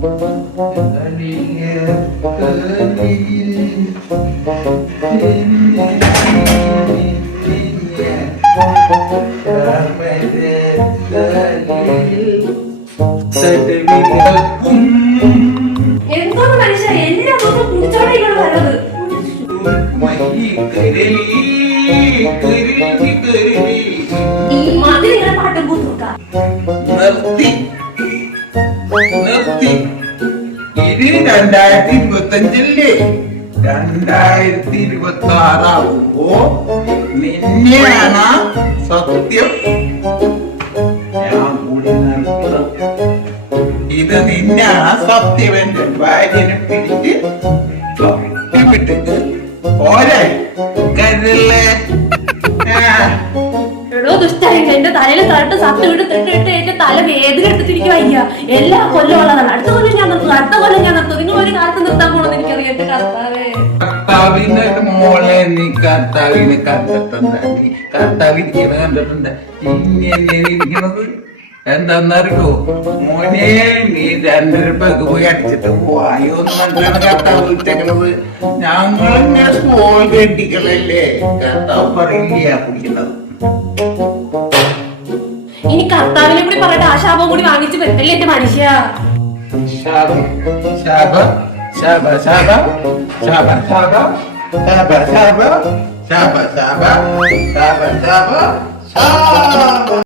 എന്തോന്ന് മനുഷ്യ എല്ലാ ദിവസവും കുടിച്ചോടെയാണ് വരുന്നത്. മതിലിങ്ങനെ പാട്ടും കൂട്ടുക. ഇത് 2025 2026 നിന്നെയാണ് സത്യം ഞാൻ കൂടി നിർത്തുന്നത്. ഇത് നിന്നാണ് സത്യം. എന്റെ ഭാര്യനെ പിടിച്ച് വിട്ടിട്ട് ഓരേ കരുതല്ലേ. എടോ ദുഷ്ടായി, എന്റെ തലയിൽ തട്ട് സത്ത് വിട്ട് തിട്ടിട്ട് എന്റെ തല വേദന എടുത്തിരിക്കും. വയ്യ, എല്ലാ കൊല്ലം ഉള്ളതാണ്. അടുത്ത കൊല്ലം ഞാൻ നിർത്തും, അടുത്ത കൊല്ലം ഞാൻ നിർത്തും. നിങ്ങൾ ഒരു കാലത്ത് നിർത്താൻ പോണെന്ന് എനിക്കറിയാം. എന്റെ കർത്താവേ, കർത്താവിന്റെ മോളെ നീ കർത്താവിനെ കണ്ടിട്ടുണ്ട്. നീ കർത്താവിരിക്കുന്നത് കണ്ടിട്ടുണ്ട്. ഇങ്ങനെ ഇരിക്കുന്നത് എന്താന്നറിയോ മോനെ? നീ 2 പെഗ് പോയി അടിച്ചിട്ട് പോയോ എന്നാണ് കർത്താവ് വിളിച്ചേക്കണത്. ഞങ്ങളിങ്ങനെ സ്കൂൾ കെട്ടിക്കളല്ലേ. കർത്താവ് പറയില്ല കുടിക്കുന്നത്. ഇനി കർത്താവിനെ കൂടി പറയട്ടെ, ആ ശാപം കൂടി വാങ്ങിച്ച് പറ്റല്ലേ എന്റെ മനുഷ്യ. ശാപം ശാപം ശാപ ശാപ ശാപ ശാപ ശാപ ശാപ ശാപ ശാപ ശാപ ശാപ ശാപ.